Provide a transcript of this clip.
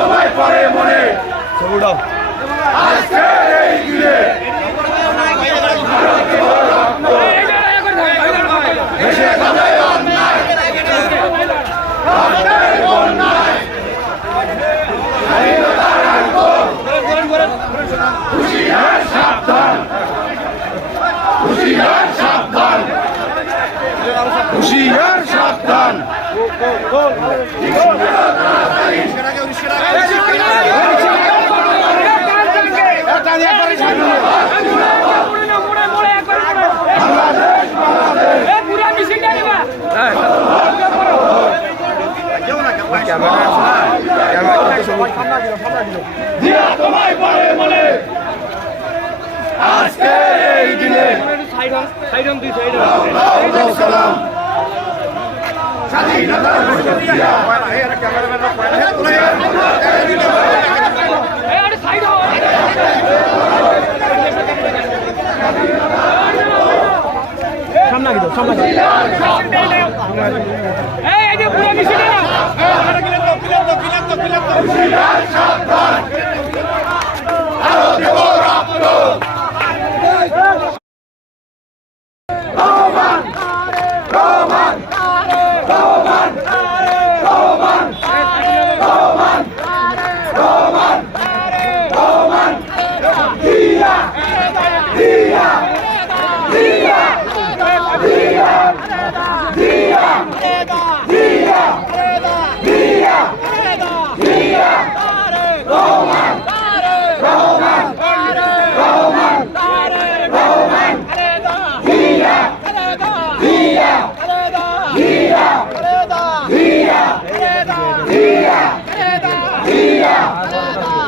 তোমায় পরে মনে সৌরভ আজকের এই দিনে দেশে হুশিয়ার সাবধান দিয়া তোমায় পরে মনে আজকে এই দিনে আলাইকুম সালাম। স্বাধীনতার দিয়া হুশিয়ার সাবধান আরও দেব রক্ত রহমান রহমান রহমান রহমান রহমান Bahia!